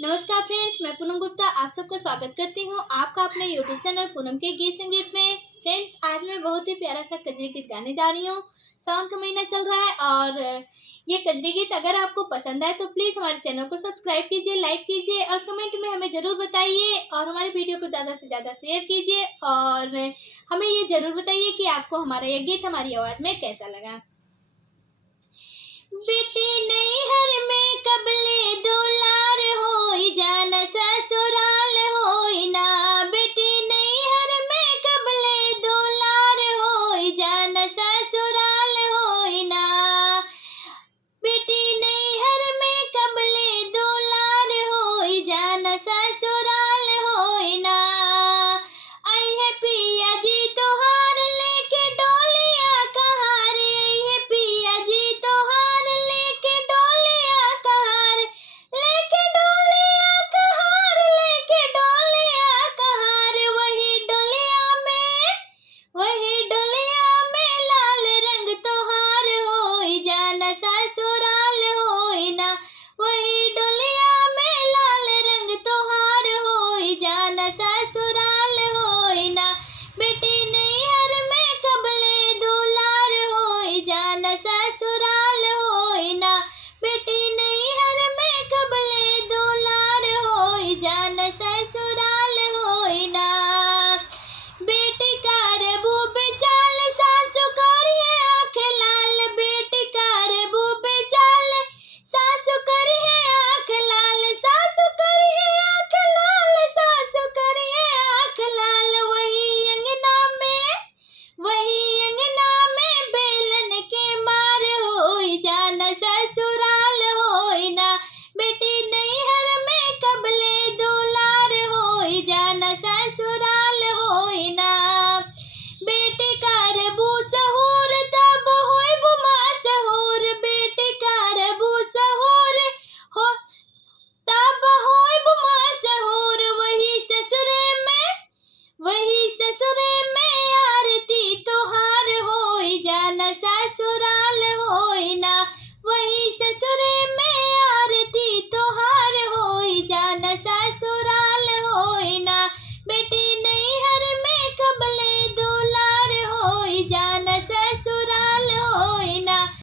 नमस्कार फ्रेंड्स, मैं पूनम गुप्ता आप सबका स्वागत करती हूँ आपका अपने यूट्यूब चैनल पूनम के गीत संगीत में। फ्रेंड्स, आज मैं बहुत ही प्यारा सा कजरी गीत गाने जा रही हूँ। सावन का महीना चल रहा है और ये कजरी गीत अगर आपको पसंद आए तो प्लीज़ हमारे चैनल को सब्सक्राइब कीजिए, लाइक कीजिए और कमेंट में हमें ज़रूर बताइए और हमारे वीडियो को ज़्यादा से ज़्यादा शेयर कीजिए और हमें ये ज़रूर बताइए कि आपको हमारा ये गीत हमारी आवाज़ में कैसा लगा। बेटी नैहर में कबले